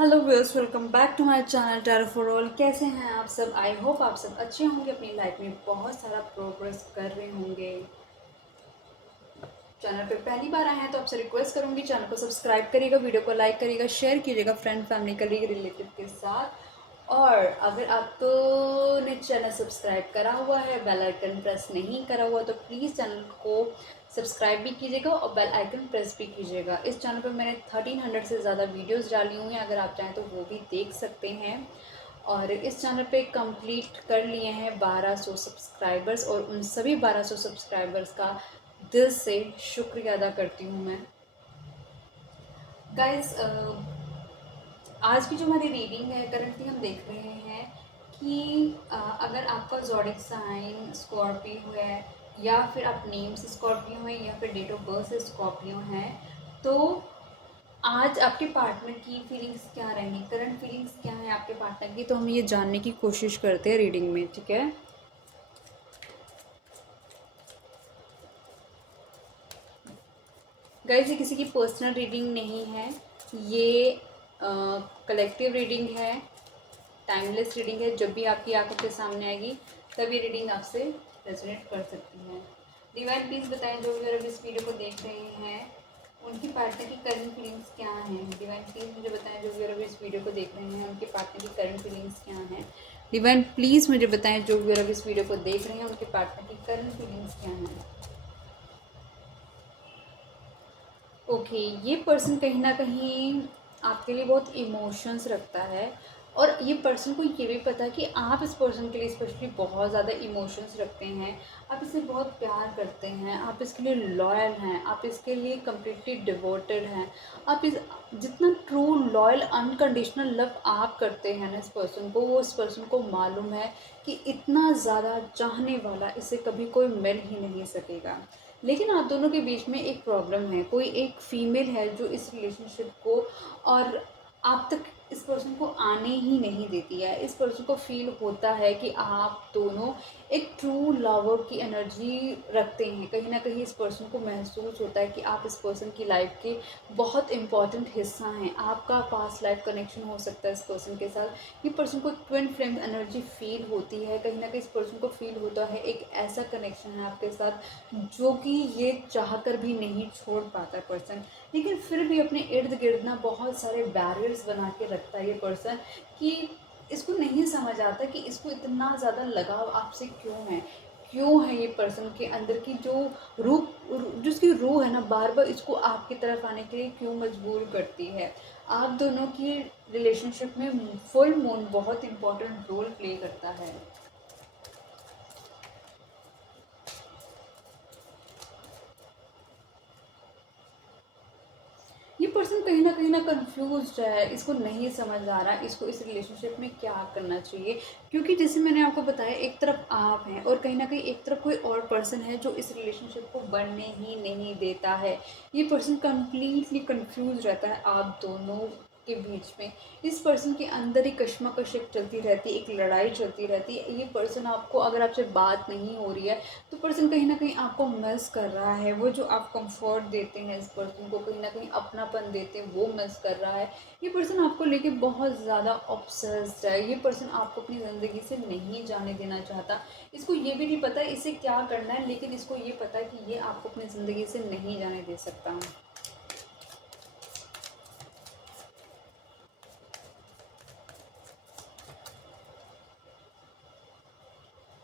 Hello viewers, welcome back to my channel tarot for all. कैसे हैं आप सब? आई होप आप सब अच्छे होंगे, अपनी लाइफ में बहुत सारा प्रोग्रेस कर रहे होंगे। चैनल पे पहली बार आए हैं तो आपसे रिक्वेस्ट करूंगी, चैनल को सब्सक्राइब करिएगा, वीडियो को लाइक करिएगा, शेयर कीजिएगा फ्रेंड फैमिली कलीग रिलेटिव के साथ। और अगर आपने चैनल सब्सक्राइब करा हुआ है, बेल आइकन प्रेस नहीं करा हुआ, तो प्लीज़ चैनल को सब्सक्राइब भी कीजिएगा और बेल आइकन प्रेस भी कीजिएगा। इस चैनल पर मैंने 1300 से ज़्यादा वीडियोस डाली हुई हैं, अगर आप चाहें तो वो भी देख सकते हैं। और इस चैनल पे कंप्लीट कर लिए हैं 1200 सब्सक्राइबर्स, और उन सभी 1200 सब्सक्राइबर्स का दिल से शुक्रिया अदा करती हूँ मैं। गाइस, आज की जो हमारी रीडिंग है, करंटली हम देख रहे हैं कि अगर आपका ज़ोडिक साइन स्कॉर्पियो है, या फिर आप नेम से स्कॉर्पियो हैं, या फिर डेट ऑफ बर्थ से स्कॉर्पियो हैं, तो आज आपके पार्टनर की फीलिंग्स क्या रहेंगी, करंट फीलिंग्स क्या हैं आपके पार्टनर की, तो हम ये जानने की कोशिश करते हैं रीडिंग में। ठीक है गाइस, ये किसी की पर्सनल रीडिंग नहीं है, ये कलेक्टिव रीडिंग है, टाइमलेस रीडिंग है। जब भी आपकी आंखों के सामने आएगी तब ये रीडिंग आपसे रेजोनेट कर सकती है। डिवाइन प्लीज़ बताएं, जो भी इस वीडियो को देख रहे हैं उनकी पार्टनर की करंट फीलिंग्स क्या हैं। डिवाइन प्लीज़ मुझे बताएं, जो भी इस वीडियो को देख रहे हैं उनके पार्टनर की करंट फीलिंग्स क्या हैं। डिवाइन प्लीज़ मुझे बताएं, जो भी इस वीडियो को देख रहे हैं उनके पार्टनर की करंट फीलिंग्स क्या हैं। ओके, ये पर्सन कहीं ना कहीं आपके लिए बहुत इमोशंस रखता है, और ये पर्सन को ये भी पता है कि आप इस पर्सन के लिए स्पेशली बहुत ज़्यादा इमोशंस रखते हैं। आप इसे बहुत प्यार करते हैं, आप इसके लिए लॉयल हैं, आप इसके लिए कम्प्लीटली डिवोटेड हैं। आप इस जितना ट्रू लॉयल अनकंडीशनल लव आप करते हैं ना इस पर्सन को, वो इस पर्सन को मालूम है कि इतना ज़्यादा चाहने वाला इसे कभी कोई मिल ही नहीं सकेगा। लेकिन आप दोनों के बीच में एक प्रॉब्लम है, कोई एक फीमेल है जो इस रिलेशनशिप को और आप तक इस पर्सन को आने ही नहीं देती है। इस पर्सन को फील होता है कि आप दोनों एक ट्रू लवर की एनर्जी रखते हैं। कहीं ना कहीं इस पर्सन को महसूस होता है कि आप इस पर्सन की लाइफ के बहुत इंपॉर्टेंट हिस्सा हैं। आपका पास्ट लाइफ कनेक्शन हो सकता है इस पर्सन के साथ। ये पर्सन को ट्विन फ्लेम एनर्जी फील होती है। कहीं ना कहीं इस पर्सन को फील होता है एक ऐसा कनेक्शन है आपके साथ जो कि ये चाह कर भी नहीं छोड़ पाता है पर्सन, लेकिन फिर भी अपने इर्द गिर्द ना बहुत सारे बैरियर्स बना के रखता है ये पर्सन, कि इसको नहीं समझ आता कि इसको इतना ज़्यादा लगाव आपसे क्यों है ये पर्सन के अंदर की जो जिसकी रूह है ना, बार बार इसको आपकी तरफ आने के लिए क्यों मजबूर करती है। आप दोनों की रिलेशनशिप में फुल मून बहुत इंपॉर्टेंट रोल प्ले करता है। ये पर्सन कहीं ना कंफ्यूज है, इसको नहीं समझ आ रहा इसको इस रिलेशनशिप में क्या करना चाहिए। क्योंकि जैसे मैंने आपको बताया, एक तरफ आप हैं और कहीं ना कहीं एक तरफ कोई और पर्सन है जो इस रिलेशनशिप को बढ़ने ही नहीं देता है। ये पर्सन कम्प्लीटली कंफ्यूज रहता है आप दोनों के बीच में। इस पर्सन के अंदर ही कश्मकश एक चलती रहती है, एक लड़ाई चलती रहती है। ये पर्सन आपको, अगर आपसे बात नहीं हो रही है तो पर्सन कहीं ना कहीं आपको मिस कर रहा है। वो जो आप कंफर्ट देते हैं इस पर्सन को, कहीं ना कहीं अपनापन देते हैं, वो मिस कर रहा है। ये पर्सन आपको लेके बहुत ज़्यादा ऑब्सेस्ड है। ये पर्सन आपको अपनी ज़िंदगी से नहीं जाने देना चाहता। इसको ये भी नहीं पता इसे क्या करना है, लेकिन इसको ये पता है कि ये आपको अपनी ज़िंदगी से नहीं जाने दे सकता।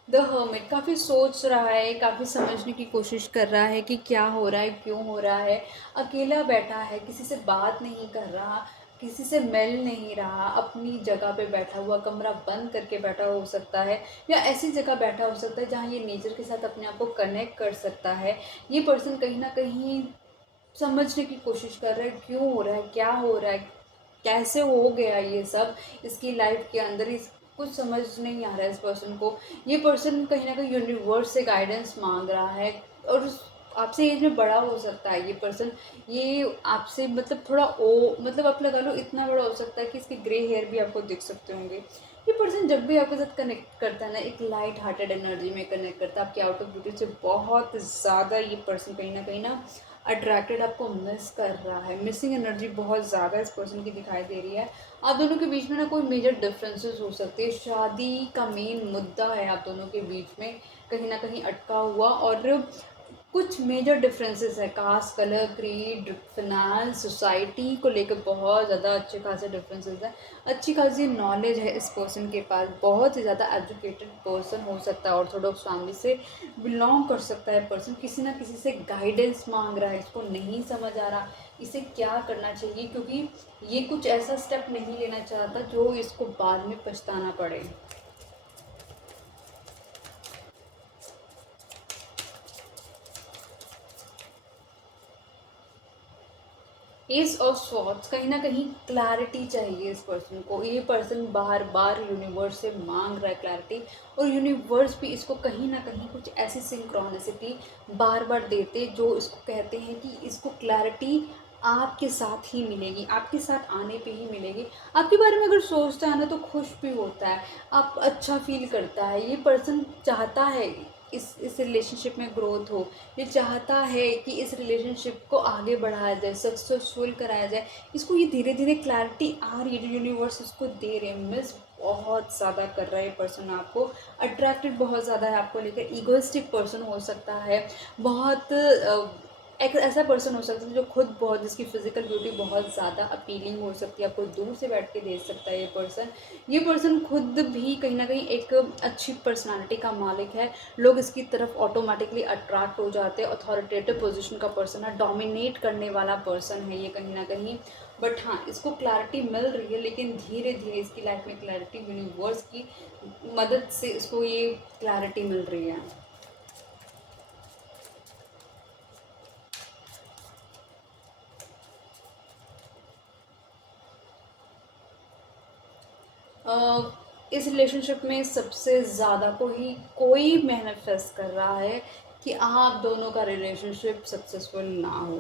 द हर्मिट काफ़ी सोच रहा है, काफ़ी समझने की कोशिश कर रहा है कि क्या हो रहा है, क्यों हो रहा है। अकेला बैठा है, किसी से बात नहीं कर रहा, किसी से मिल नहीं रहा, अपनी जगह पे बैठा हुआ, कमरा बंद करके बैठा हो सकता है, या ऐसी जगह बैठा हो सकता है जहाँ ये नेचर के साथ अपने आप को कनेक्ट कर सकता है। ये पर्सन कहीं ना कहीं समझने की कोशिश कर रहा है क्यों हो रहा है, क्या हो रहा है, कैसे हो गया ये सब इसकी लाइफ के अंदर। इस कुछ समझ नहीं आ रहा है इस पर्सन को। ये पर्सन कहीं ना कहीं यूनिवर्स से गाइडेंस मांग रहा है, और आपसे एज में बड़ा हो सकता है ये पर्सन। ये आपसे मतलब थोड़ा मतलब आप लगा लो इतना बड़ा हो सकता है कि इसके ग्रे हेयर भी आपको दिख सकते होंगे। ये पर्सन जब भी आपके साथ कनेक्ट करता है ना, एक लाइट हार्टेड एनर्जी में कनेक्ट करता है। आपके आउट ऑफ ड्यूटी से बहुत ज़्यादा ये पर्सन कहीं ना अट्रैक्टेड आपको मिस कर रहा है, मिसिंग एनर्जी बहुत ज़्यादा इस पर्सन की दिखाई दे रही है। आप दोनों के बीच में ना कोई मेजर डिफरेंसेस हो सकते हैं, शादी का मेन मुद्दा है आप दोनों के बीच में कहीं ना कहीं अटका हुआ, और कुछ मेजर डिफरेंसेस है, caste, colour, creed, finance, society को लेकर बहुत ज़्यादा अच्छे खासे डिफरेंसेस है। अच्छी खासी नॉलेज है इस पर्सन के पास, बहुत ही ज़्यादा एजुकेटेड पर्सन हो सकता है, ऑर्थोडॉक्स फैमिली से बिलोंग कर सकता है पर्सन, किसी ना किसी से गाइडेंस मांग रहा है, इसको नहीं समझ आ रहा इसे क्या करना चाहिए, क्योंकि ये कुछ ऐसा स्टेप नहीं लेना चाहता जो इसको बाद में पछताना पड़े। एस ऑफ स्वॉर्ड्स, कहीं ना कहीं क्लैरिटी चाहिए इस पर्सन को, ये पर्सन बार बार यूनिवर्स से मांग रहा है क्लैरिटी, और यूनिवर्स भी इसको कहीं ना कहीं कुछ ऐसी सिंक्रोनिसिटी बार बार देते जो इसको कहते हैं कि इसको क्लैरिटी आपके साथ ही मिलेगी, आपके साथ आने पे ही मिलेगी। आपके बारे में अगर सोचता है ना तो खुश भी होता है, आप अच्छा फील करता है, ये पर्सन चाहता है इस रिलेशनशिप में ग्रोथ हो, ये चाहता है कि इस रिलेशनशिप को आगे बढ़ाया जाए, सक्सेसफुल कराया जाए। इसको ये धीरे धीरे क्लैरिटी आ रही है जो यूनिवर्स इसको दे रहे हैं। मिस बहुत ज़्यादा कर रहा है पर्सन आपको, अट्रैक्टेड बहुत ज़्यादा है आपको लेकर, ईगोइस्टिक पर्सन हो सकता है, बहुत एक ऐसा पर्सन हो सकता है जो खुद बहुत, जिसकी फिजिकल ब्यूटी बहुत ज़्यादा अपीलिंग हो सकती है, आपको दूर से बैठ के देख सकता है ये पर्सन खुद भी कहीं ना कहीं एक अच्छी पर्सनालिटी का मालिक है, लोग इसकी तरफ ऑटोमेटिकली अट्रैक्ट हो जाते हैं, अथॉरिटेटिव पोजीशन का पर्सन है, डोमिनेट करने वाला पर्सन है ये कहीं ना कहीं। बट हाँ, इसको क्लैरिटी मिल रही है, लेकिन धीरे धीरे इसकी लाइफ में क्लैरिटी यूनिवर्स की मदद से इसको ये क्लैरिटी मिल रही है। इस रिलेशनशिप में सबसे ज़्यादा कोई मैनिफेस्ट कर रहा है कि आप दोनों का रिलेशनशिप सक्सेसफुल ना हो।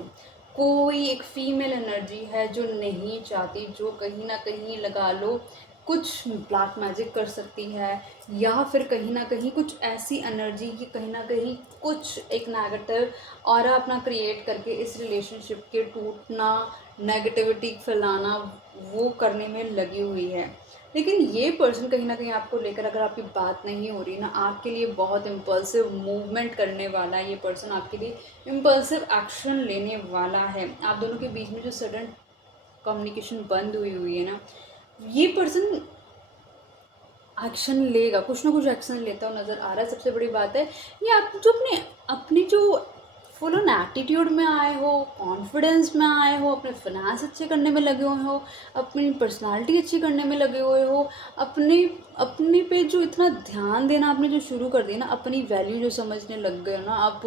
कोई एक फीमेल एनर्जी है जो नहीं चाहती, जो कहीं ना कहीं लगा लो कुछ ब्लैक मैजिक कर सकती है, या फिर कहीं ना कहीं कुछ ऐसी एनर्जी कि कहीं ना कहीं कुछ एक नेगेटिव और अपना क्रिएट करके इस रिलेशनशिप के टूटना, नेगेटिविटी फैलाना, वो करने में लगी हुई है। लेकिन ये पर्सन कहीं ना कहीं आपको लेकर, अगर आपकी बात नहीं हो रही ना, आपके लिए बहुत इम्पल्सिव मूवमेंट करने वाला है ये पर्सन, आपके लिए इम्पल्सिव एक्शन लेने वाला है। आप दोनों के बीच में जो सडन कम्युनिकेशन बंद हुई हुई है ना, ये पर्सन एक्शन लेगा, कुछ ना कुछ एक्शन लेता हुआ नज़र आ रहा है। सबसे बड़ी बात है, ये आप जो अपने अपने जो फुल ऑन एटीट्यूड में आए हो, कॉन्फिडेंस में आए हो, अपने फिनांस अच्छे करने में लगे हुए हो, अपनी पर्सनालिटी अच्छी करने में लगे हुए हो, अपने अपने पे जो इतना ध्यान देना आपने जो शुरू कर दिया ना, अपनी वैल्यू जो समझने लग गए हो ना आप,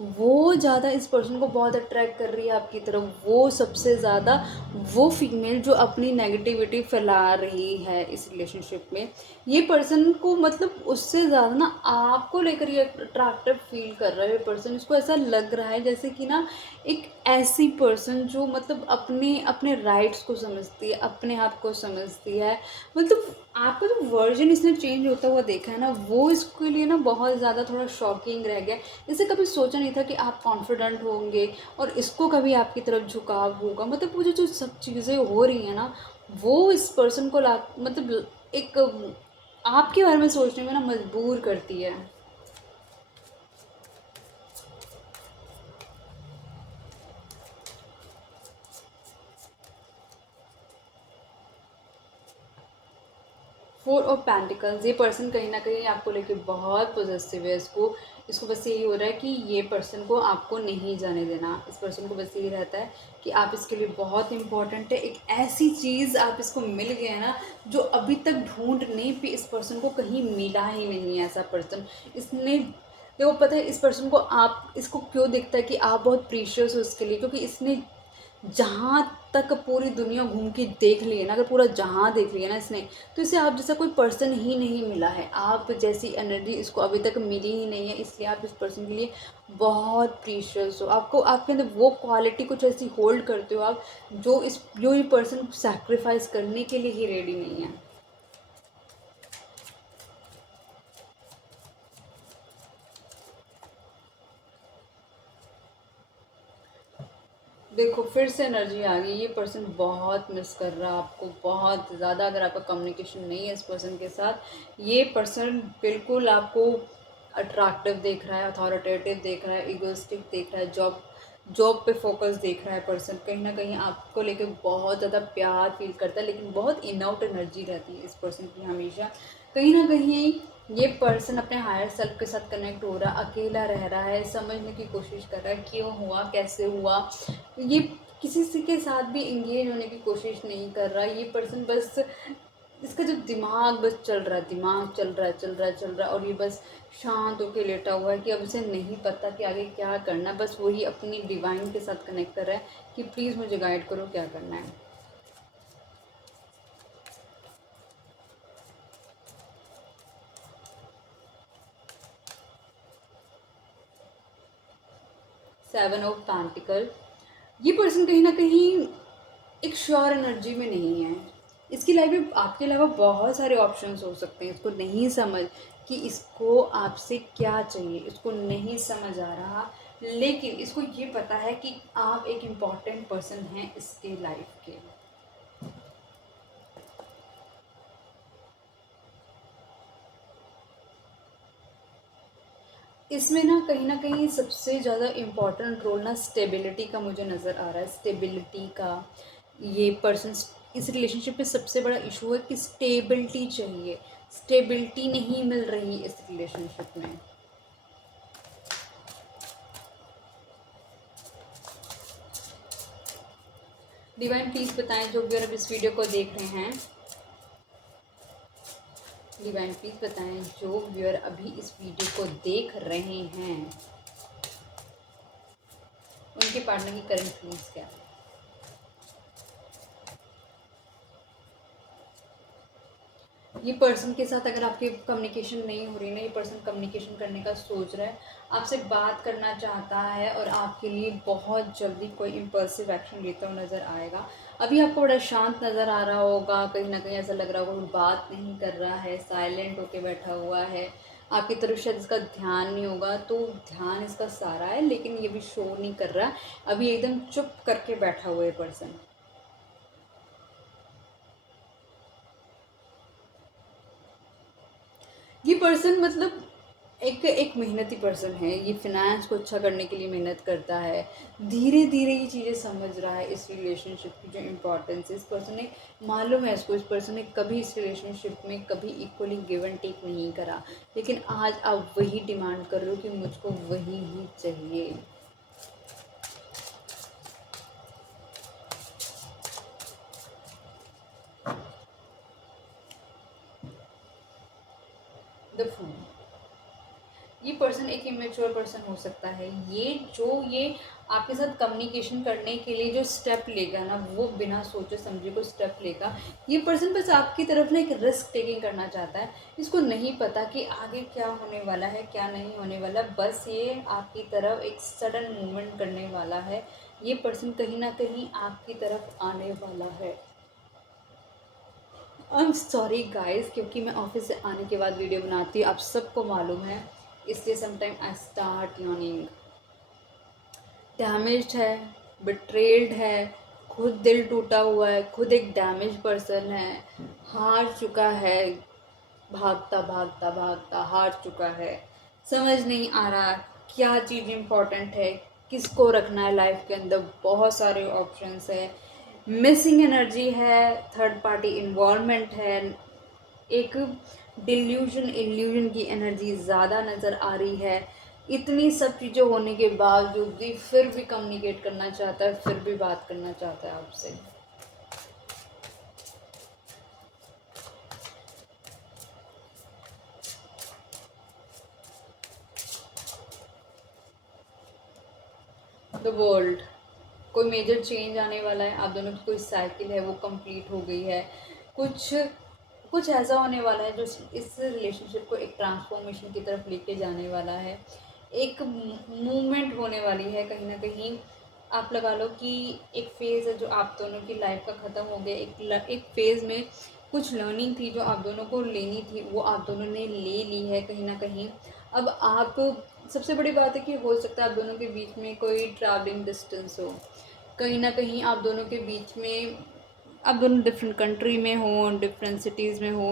वो ज़्यादा इस पर्सन को बहुत अट्रैक्ट कर रही है आपकी तरफ, वो सबसे ज़्यादा वो फीमेल जो अपनी नेगेटिविटी फैला रही है इस रिलेशनशिप में, ये पर्सन को मतलब उससे ज़्यादा ना आपको लेकर ये अट्रैक्टिव फील कर रहा है ये पर्सन। इसको ऐसा लग रहा है जैसे कि ना एक ऐसी पर्सन जो मतलब अपने अपने राइट्स को समझती है, अपने आप को समझती है, मतलब आपका जो वर्जन इसने चेंज होता हुआ देखा है ना, वो इसके लिए ना बहुत ज़्यादा थोड़ा शॉकिंग रह गया। इसे कभी सोचा नहीं था कि आप कॉन्फिडेंट होंगे और इसको कभी आपकी तरफ झुकाव होगा, मतलब वो जो सब चीज़ें हो रही हैं ना, वो इस पर्सन को ला मतलब एक आपके बारे में सोचने में ना मजबूर करती है। फोर ऑफ पेंटिकल्स, ये पर्सन कहीं ना कहीं आपको लेके बहुत पॉजिटिव है। इसको इसको बस यही हो रहा है कि ये पर्सन को आपको नहीं जाने देना। इस पर्सन को बस यही रहता है कि आप इसके लिए बहुत इंपॉर्टेंट है, एक ऐसी चीज़ आप इसको मिल गया है ना जो अभी तक ढूंढने पे इस पर्सन को कहीं मिला ही नहीं है। ऐसा पर्सन इसने, देखो पता है इस पर्सन को, आप इसको क्यों दिखता है कि आप बहुत प्रीशियस हो इसके लिए, क्योंकि इसने जहाँ तक पूरी दुनिया घूम के देख ली है ना, अगर पूरा जहाँ देख लिया ना इसने, तो इसे आप जैसा कोई पर्सन ही नहीं मिला है, आप जैसी एनर्जी इसको अभी तक मिली ही नहीं है, इसलिए आप इस पर्सन के लिए बहुत प्रीशियस हो। आपको आपके अंदर वो क्वालिटी कुछ ऐसी होल्ड करते हो आप, जो ये पर्सन सैक्रिफाइस करने के लिए ही रेडी नहीं है। देखो फिर से एनर्जी आ गई, ये पर्सन बहुत मिस कर रहा है आपको बहुत ज़्यादा। अगर आपका कम्युनिकेशन नहीं है इस पर्सन के साथ, ये पर्सन बिल्कुल आपको अट्रैक्टिव देख रहा है, अथॉरिटेटिव देख रहा है, इगोइस्टिक देख रहा है, जॉब जॉब पे फोकस देख रहा है पर्सन। कहीं ना कहीं आपको लेके बहुत ज़्यादा प्यार फील करता है, लेकिन बहुत इन आउट एनर्जी रहती है इस पर्सन की हमेशा। कहीं ना कहीं ये पर्सन अपने हायर सेल्फ के साथ कनेक्ट हो रहा है, अकेला रह रहा है, समझने की कोशिश कर रहा है क्यों हुआ, कैसे हुआ। ये किसी से के साथ भी इंगेज होने की कोशिश नहीं कर रहा ये पर्सन। बस इसका जो दिमाग बस चल रहा है, दिमाग चल रहा है, चल रहा है, चल रहा है, और ये बस शांत होकर लेटा हुआ है कि अब उसे नहीं पता कि आगे क्या करना है। बस वही अपनी डिवाइन के साथ कनेक्ट कर रहा है कि प्लीज़ मुझे गाइड करो क्या करना है। 7 ऑफ पेंटिकल। ये पर्सन कहीं ना कहीं एक श्योर एनर्जी में नहीं है। इसकी लाइफ में आपके अलावा बहुत सारे ऑप्शंस हो सकते हैं। इसको नहीं समझ कि इसको आपसे क्या चाहिए, इसको नहीं समझ आ रहा, लेकिन इसको ये पता है कि आप एक इम्पॉर्टेंट पर्सन हैं इसके लाइफ के। इसमें ना कहीं सबसे ज़्यादा इम्पोर्टेंट रोल ना स्टेबिलिटी का मुझे नज़र आ रहा है, स्टेबिलिटी का। ये पर्सन इस रिलेशनशिप में सबसे बड़ा इशू है कि स्टेबिलिटी चाहिए, स्टेबिलिटी नहीं मिल रही इस रिलेशनशिप में। डिवाइन प्लीज़ बताएं जो भी अब इस वीडियो को देख रहे हैं, डिवाइन प्लीज़ बताएं जो व्यूअर अभी इस वीडियो को देख रहे हैं उनके पार्टनर की करंट फीलिंग्स क्या है। ये पर्सन के साथ अगर आपकी कम्युनिकेशन नहीं हो रही ना, ये पर्सन कम्युनिकेशन करने का सोच रहा है, आपसे बात करना चाहता है और आपके लिए बहुत जल्दी कोई इम्पल्सिव एक्शन लेता हुआ नज़र आएगा। अभी आपको बड़ा शांत नज़र आ रहा होगा, कहीं ना कहीं ऐसा लग रहा होगा कोई बात नहीं कर रहा है, साइलेंट होके बैठा हुआ है, आपकी तरफ शायद इसका ध्यान नहीं होगा, तो ध्यान इसका सारा है लेकिन ये भी शो नहीं कर रहा। अभी एकदम चुप करके बैठा हुआ है पर्सन। ये पर्सन मतलब एक एक मेहनती पर्सन है। ये फिनेंस को अच्छा करने के लिए मेहनत करता है, धीरे धीरे ये चीज़ें समझ रहा है इस रिलेशनशिप की जो इम्पोर्टेंस है। इस पर्सन ने मालूम है इसको, इस पर्सन ने कभी इस रिलेशनशिप में कभी इक्वली गिव एंड टेक नहीं करा, लेकिन आज आप वही डिमांड कर रहे हो कि मुझको वही ही चाहिए। The fool. ये पर्सन एक इमेच्योर पर्सन हो सकता है। ये आपके साथ कम्युनिकेशन करने के लिए जो स्टेप लेगा ना, वो बिना सोचे समझे को स्टेप लेगा। ये पर्सन बस आपकी तरफ ना एक रिस्क टेकिंग करना चाहता है। इसको नहीं पता कि आगे क्या होने वाला है, क्या नहीं होने वाला, बस ये आपकी तरफ एक सडन मूवमेंट करने वाला है। ये पर्सन कहीं ना कहीं आपकी तरफ आने वाला है। आई एम सॉरी गाइस, क्योंकि मैं ऑफिस से आने के बाद वीडियो बनाती हूँ, आप सबको मालूम है, इसलिए sometime I start yawning. Damaged है, बिट्रेल्ड है, खुद दिल टूटा हुआ है, खुद एक डैमेज पर्सन है, हार चुका है, भागता भागता भागता हार चुका है। समझ नहीं आ रहा क्या चीज़ इम्पोर्टेंट है, किसको रखना है लाइफ के अंदर, बहुत सारे ऑप्शंस है, मिसिंग एनर्जी है, थर्ड पार्टी इन्वॉल्वमेंट है, एक डिल्यूजन इल्यूजन की एनर्जी ज़्यादा नज़र आ रही है। इतनी सब चीज़ें होने के बावजूद भी फिर भी कम्युनिकेट करना चाहता है, फिर भी बात करना चाहता है आपसे। The world. कोई मेजर चेंज आने वाला है, आप दोनों की कोई साइकिल है वो कंप्लीट हो गई है। कुछ कुछ ऐसा होने वाला है जो इस रिलेशनशिप को एक ट्रांसफॉर्मेशन की तरफ लेके जाने वाला है। एक मूवमेंट होने वाली है कहीं ना कहीं। आप लगा लो कि एक फ़ेज़ है जो आप दोनों की लाइफ का ख़त्म हो गया। एक फ़ेज़ में कुछ लर्निंग थी जो आप दोनों को लेनी थी, वो आप दोनों ने ले ली है कहीं ना कहीं। अब आप, सबसे बड़ी बात है कि हो सकता है आप दोनों के बीच में कोई ट्रैवलिंग डिस्टेंस हो, कहीं ना कहीं आप दोनों के बीच में, आप दोनों डिफरेंट कंट्री में हो, डिफरेंट सिटीज़ में हो,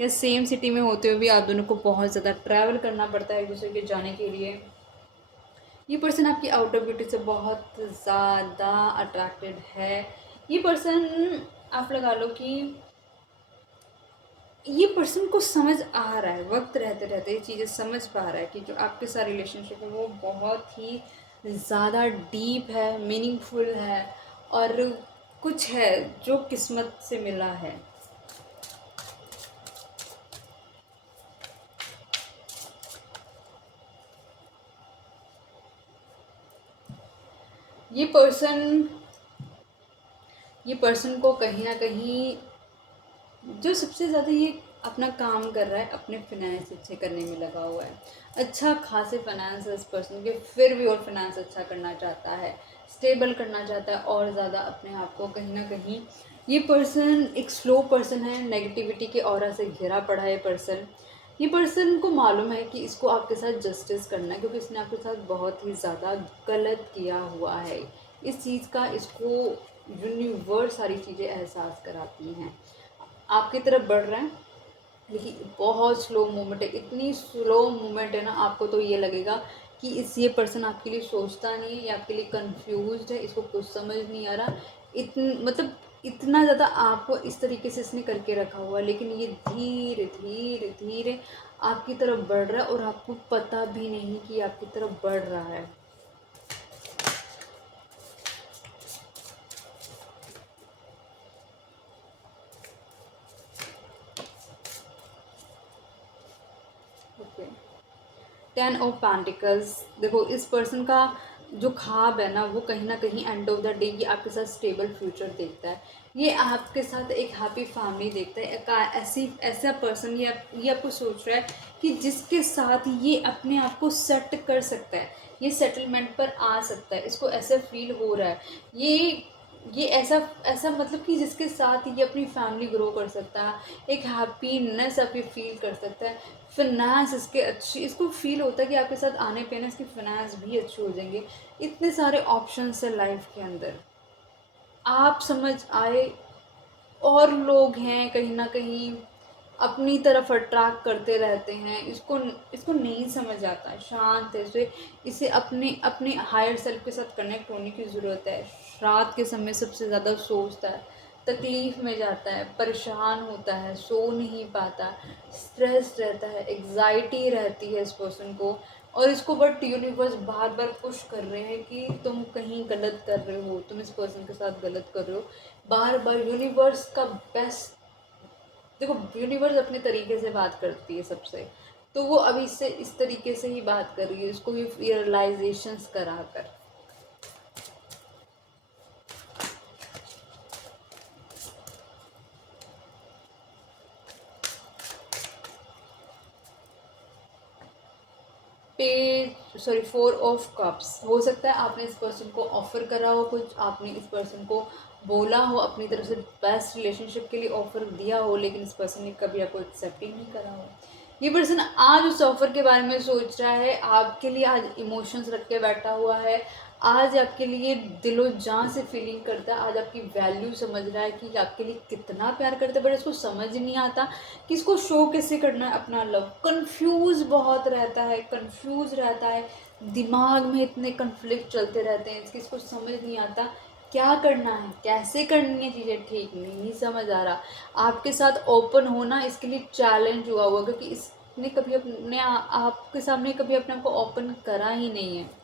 या सेम सिटी में होते हुए भी आप दोनों को बहुत ज़्यादा ट्रैवल करना पड़ता है एक दूसरे के जाने के लिए। ये पर्सन आपकी आउटर ब्यूटी से बहुत ज़्यादा अट्रैक्टेड है। ये पर्सन, आप लगा लो कि ये पर्सन को समझ आ रहा है, वक्त रहते रहते ये चीज़ें समझ पा रहा है कि जो आपके साथ रिलेशनशिप है वो बहुत ही ज़्यादा डीप है, मीनिंगफुल है, और कुछ है जो किस्मत से मिला है। ये पर्सन ये पर्सन को कहीं ना कहीं जो सबसे ज़्यादा ये अपना काम कर रहा है, अपने फिनेंस अच्छे करने में लगा हुआ है। अच्छा खासे फाइनेंस है इस पर्सन के, फिर भी और फिनेंस अच्छा करना चाहता है, स्टेबल करना चाहता है और ज़्यादा अपने आप को कहीं ना कहीं। ये पर्सन एक स्लो पर्सन है, नेगेटिविटी के ऑरा से घिरा पड़ा है ये पर्सन को मालूम है कि इसको आपके साथ जस्टिस करना है, क्योंकि इसने आपके साथ बहुत ही ज़्यादा गलत किया हुआ है। इस चीज़ का इसको यूनिवर्स सारी चीज़ें एहसास कराती हैं। आपकी तरफ बढ़ रहा है, लेकिन बहुत स्लो मूवमेंट है, इतनी स्लो मूवमेंट है ना, आपको तो ये लगेगा कि ये पर्सन आपके लिए सोचता नहीं है, ये आपके लिए कंफ्यूज्ड है, इसको कुछ समझ नहीं आ रहा। मतलब इतना ज़्यादा आपको इस तरीके से इसने करके रखा हुआ है, लेकिन ये धीरे धीरे धीरे आपकी तरफ बढ़ रहा है और आपको पता भी नहीं कि आपकी तरफ बढ़ रहा है। Okay, 10 of pentacles. देखो इस पर्सन का जो ख्वाब है ना, वो कहीं ना कहीं एंड ऑफ द डे ये आपके साथ स्टेबल फ्यूचर देखता है। ये आपके साथ एक हैप्पी फैमिली देखता है। ऐसा पर्सन ये आपको सोच रहा है कि जिसके साथ ये अपने आप को सेट कर सकता है, ये सेटलमेंट पर आ सकता है, इसको ऐसा फील हो रहा है। ये ऐसा ऐसा मतलब कि जिसके साथ ये अपनी फैमिली ग्रो कर सकता है, एक हैप्पीनेस आप ये फील कर सकता है। फिनांस इसके अच्छी, इसको फील होता है कि आपके साथ आने पे ना इसकी फिनांस भी अच्छी हो जाएंगे। इतने सारे ऑप्शंस है लाइफ के अंदर, आप समझ आए। और लोग हैं कहीं ना कहीं अपनी तरफ अट्रैक्ट करते रहते हैं, इसको इसको नहीं समझ आता, शांत है इसे अपने अपने हायर सेल्फ के साथ कनेक्ट होने की ज़रूरत है। रात के समय सबसे ज़्यादा सोचता है, तकलीफ़ में जाता है, परेशान होता है, सो नहीं पाता, स्ट्रेस रहता है, एग्जाइटी रहती है इस पर्सन को। और इसको but universe bar bar push कर रहे हैं कि तुम कहीं गलत कर रहे हो, तुम इस पर्सन के साथ गलत कर रहे हो। बार बार यूनिवर्स का बेस्ट, देखो यूनिवर्स अपने तरीके से बात करती है सबसे, तो वो अभी इससे इस तरीके से ही बात कर रही है, इसको भी रियलाइजेशंस कराकर। Page sorry 4 of cups. हो सकता है आपने इस पर्सन को ऑफर करा हो कुछ, आपने इस पर्सन को बोला हो, अपनी तरफ से बेस्ट रिलेशनशिप के लिए ऑफर दिया हो, लेकिन इस पर्सन ने कभी आपको एक्सेप्ट ही नहीं करा हो। ये पर्सन आज उस ऑफर के बारे में सोच रहा है, आपके लिए आज इमोशंस रख के बैठा हुआ है, आज आपके लिए दिलो जान से फीलिंग करता है, आज आपकी वैल्यू समझ रहा है कि आपके लिए कितना प्यार करता है, बट इसको समझ नहीं आता कि इसको शो कैसे करना है अपना लव। कंफ्यूज बहुत रहता है, कंफ्यूज रहता है, दिमाग में इतने कन्फ्लिक्ट चलते रहते हैं इसकी, इसको समझ नहीं आता क्या करना है, कैसे करनी है चीज़ें, ठीक नहीं समझ आ रहा। आपके साथ ओपन होना इसके लिए चैलेंज हुआ हुआ, क्योंकि इसने कभी अपने आपके सामने कभी अपने आप को ओपन करा ही नहीं है।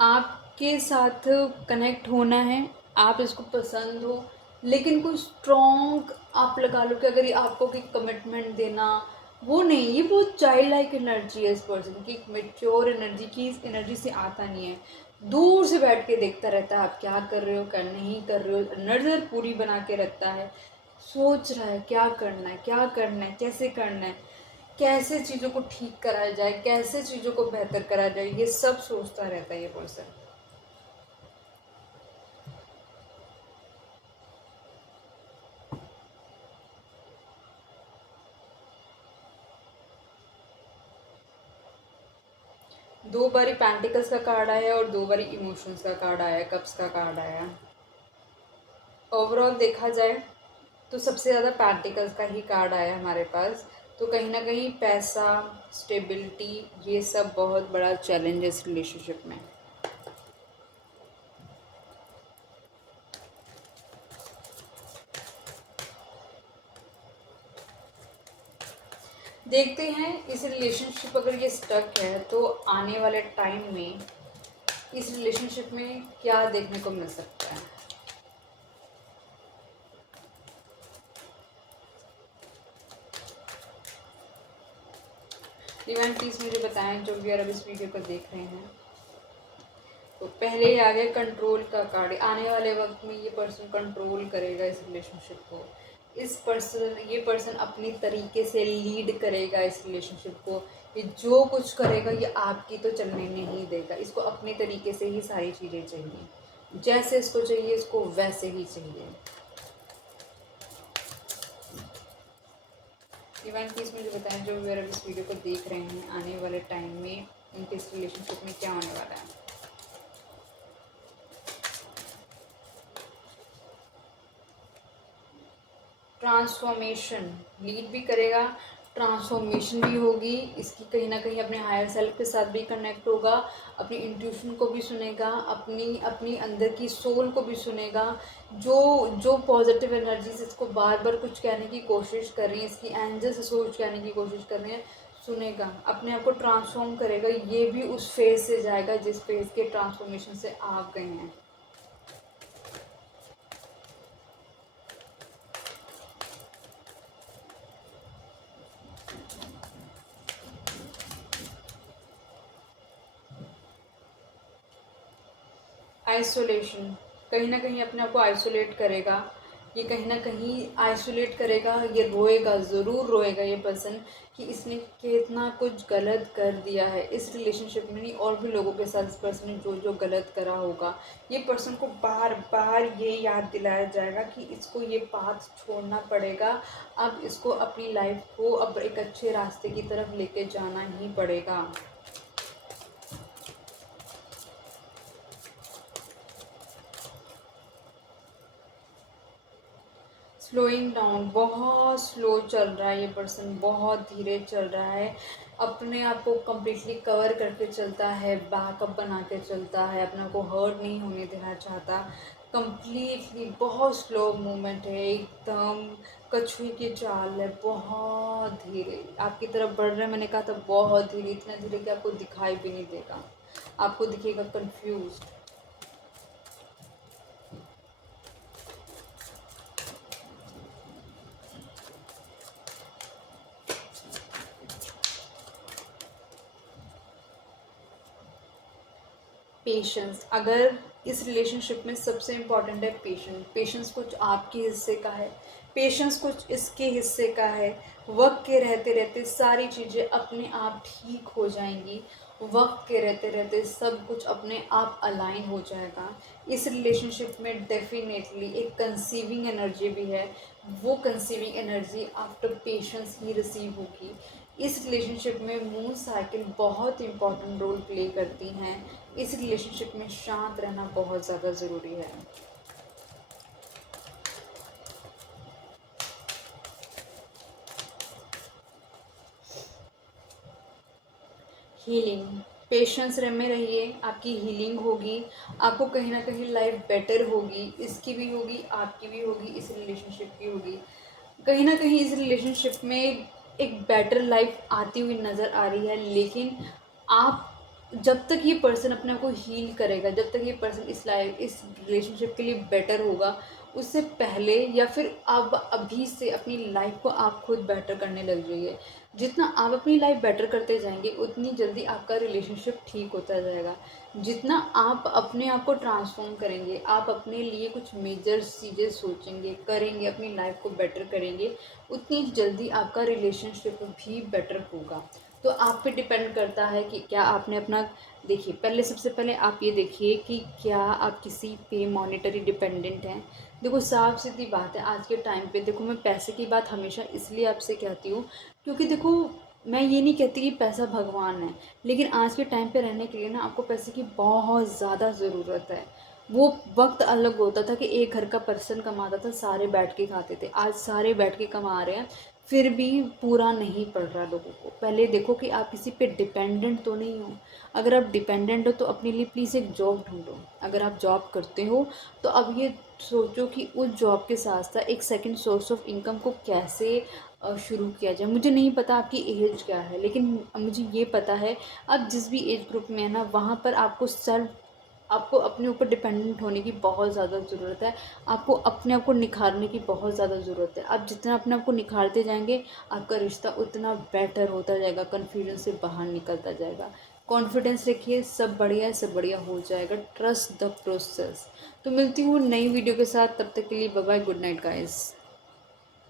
आपके साथ कनेक्ट होना है, आप इसको पसंद हो, लेकिन कोई स्ट्रॉन्ग आप लगा लो कि अगर ये आपको कोई कमिटमेंट देना, वो नहीं। ये बहुत चाइल्ड लाइक एनर्जी है इस पर्सन की, एक मेच्योर एनर्जी की, इस एनर्जी से आता नहीं है। दूर से बैठ के देखता रहता है आप क्या कर रहे हो, क्या नहीं कर रहे हो, नज़र पूरी बना के रखता है, सोच रहा है क्या करना है, क्या करना है, कैसे करना है, कैसे चीज़ों को ठीक करा जाए, कैसे चीज़ों को बेहतर करा जाए, ये सब सोचता रहता है ये पर्सन। दो बारी पेंटिकल्स का कार्ड आया और दो बारी इमोशंस का कार्ड आया, कप्स का कार्ड आया। ओवरऑल देखा जाए तो सबसे ज़्यादा पेंटिकल्स का ही कार्ड आया हमारे पास। तो कहीं ना कहीं पैसा, स्टेबिलिटी, ये सब बहुत बड़ा चैलेंज है इस रिलेशनशिप में। देखते हैं इस रिलेशनशिप अगर ये स्टक है तो आने वाले टाइम में इस रिलेशनशिप में क्या देखने को मिल सकता है। डिवाइन प्लीज मुझे बताएं जो भी अब इस वीडियो को देख रहे हैं। तो पहले ही आ गया कंट्रोल का कार्ड। आने वाले वक्त में ये पर्सन कंट्रोल करेगा इस रिलेशनशिप को। ये पर्सन अपनी तरीके से लीड करेगा इस रिलेशनशिप को। ये जो कुछ करेगा ये आपकी तो चलने नहीं देगा, इसको अपने तरीके से ही सारी चीज़ें चाहिए, जैसे इसको चाहिए इसको वैसे ही चाहिए। डिवाइन प्लीज मुझे बताएं जो भी इस वीडियो को देख रहे हैं आने वाले टाइम में इनके इस रिलेशनशिप में क्या होने वाला है। ट्रांसफॉर्मेशन लीड भी करेगा, ट्रांसफॉर्मेशन भी होगी इसकी। कहीं ना कहीं अपने हायर सेल्फ के साथ भी कनेक्ट होगा, अपनी इंट्यूशन को भी सुनेगा, अपनी अपनी अंदर की सोल को भी सुनेगा। जो जो पॉजिटिव एनर्जीज इसको बार बार कुछ कहने की कोशिश कर रही हैं, इसकी एंजल्स इसको कुछ कहने की कोशिश कर रहे हैं, सुनेगा, अपने आप को ट्रांसफॉर्म करेगा। ये भी उस फेज से जाएगा जिस फेज के ट्रांसफॉर्मेशन से आप गए हैं। आइसोलेशन, कहीं ना कहीं अपने आप को आइसोलेट करेगा। ये कहीं ना कहीं आइसोलेट करेगा, ये रोएगा, ज़रूर रोएगा ये पर्सन कि इसने कितना कुछ गलत कर दिया है इस रिलेशनशिप में। नहीं, और भी लोगों के साथ इस पर्सन ने जो जो गलत करा होगा। ये पर्सन को बार बार ये याद दिलाया जाएगा कि इसको ये पाथ छोड़ना पड़ेगा। अब इसको अपनी लाइफ को अब एक अच्छे रास्ते की तरफ लेके जाना ही पड़ेगा। स्लोइंग डाउन, बहुत स्लो चल रहा है ये पर्सन, बहुत धीरे चल रहा है। अपने आप को कम्प्लीटली कवर करके चलता है, बैकअप बना के चलता है, अपने आप को हर्ट नहीं होने देना चाहता। कम्प्लीटली बहुत स्लो मूवमेंट है, एकदम कछुए की चाल है, बहुत धीरे आपकी तरफ बढ़ रहे हैं। मैंने कहा था बहुत धीरे, इतना धीरे कि आपको दिखाई भी नहीं देगा, आपको दिखेगा कंफ्यूज। पेशेंस, अगर इस रिलेशनशिप में सबसे इम्पॉर्टेंट है पेशेंस। पेशेंस कुछ आपके हिस्से का है, पेशेंस कुछ इसके हिस्से का है। वक्त के रहते रहते सारी चीज़ें अपने आप ठीक हो जाएंगी, वक्त के रहते रहते सब कुछ अपने आप अलाइन हो जाएगा। इस रिलेशनशिप में डेफिनेटली एक कंसीविंग एनर्जी भी है, वो कंसीविंग एनर्जी आफ्टर पेशेंस ही रिसीव होगी। इस रिलेशनशिप में मून साइकिल बहुत इम्पॉर्टेंट रोल प्ले करती हैं। इस रिलेशनशिप में शांत रहना बहुत ज़्यादा ज़रूरी है। हीलिंग, पेशेंस में रहिए, आपकी हीलिंग होगी। आपको कहीं ना कहीं लाइफ बेटर होगी, इसकी भी होगी, आपकी भी होगी, इस रिलेशनशिप की होगी। कहीं ना कहीं इस रिलेशनशिप में एक बेटर लाइफ आती हुई नज़र आ रही है। लेकिन आप जब तक ये पर्सन अपने आप को हील करेगा, जब तक ये पर्सन इस रिलेशनशिप के लिए बेटर होगा, उससे पहले या फिर अब अभी से अपनी लाइफ को आप खुद बेटर करने लग जाइए। जितना आप अपनी लाइफ बेटर करते जाएंगे उतनी जल्दी आपका रिलेशनशिप ठीक होता जाएगा। जितना आप अपने आप को ट्रांसफॉर्म करेंगे, आप अपने लिए कुछ मेजर चीज़ें सोचेंगे, करेंगे, अपनी लाइफ को बेटर करेंगे, उतनी जल्दी आपका रिलेशनशिप भी बेटर होगा। तो आप पे डिपेंड करता है कि क्या आपने अपना, देखिए पहले सबसे पहले आप ये देखिए कि क्या आप किसी पे मॉनेटरी डिपेंडेंट हैं। देखो साफ सीधी बात है, आज के टाइम पे देखो, मैं पैसे की बात हमेशा इसलिए आपसे कहती हूँ क्योंकि देखो मैं ये नहीं कहती कि पैसा भगवान है, लेकिन आज के टाइम पे रहने के लिए ना आपको पैसे की बहुत ज़्यादा ज़रूरत है। वो वक्त अलग होता था कि एक घर का पर्सन कमाता था, सारे बैठ के खाते थे। आज सारे बैठ के कमा रहे हैं, फिर भी पूरा नहीं पड़ रहा लोगों को। पहले देखो कि आप किसी पे डिपेंडेंट तो नहीं हो। अगर आप डिपेंडेंट हो तो अपने लिए प्लीज़ एक जॉब ढूंढो। अगर आप जॉब करते हो तो अब ये सोचो कि उस जॉब के साथ साथ एक सेकंड सोर्स ऑफ इनकम को कैसे शुरू किया जाए। मुझे नहीं पता आपकी एज क्या है, लेकिन मुझे ये पता है आप जिस भी एज ग्रुप में है ना, वहाँ पर आपको अपने ऊपर डिपेंडेंट होने की बहुत ज़्यादा ज़रूरत है। आपको अपने आप को निखारने की बहुत ज़्यादा ज़रूरत है। आप जितना अपने आप को निखारते जाएंगे, आपका रिश्ता उतना बेटर होता जाएगा, कन्फ्यूजन से बाहर निकलता जाएगा। कॉन्फिडेंस रखिए, सब बढ़िया है, सब बढ़िया हो जाएगा। Trust the process. तो मिलती हूँ नई वीडियो के साथ, तब तक के लिए bye bye, good night guys.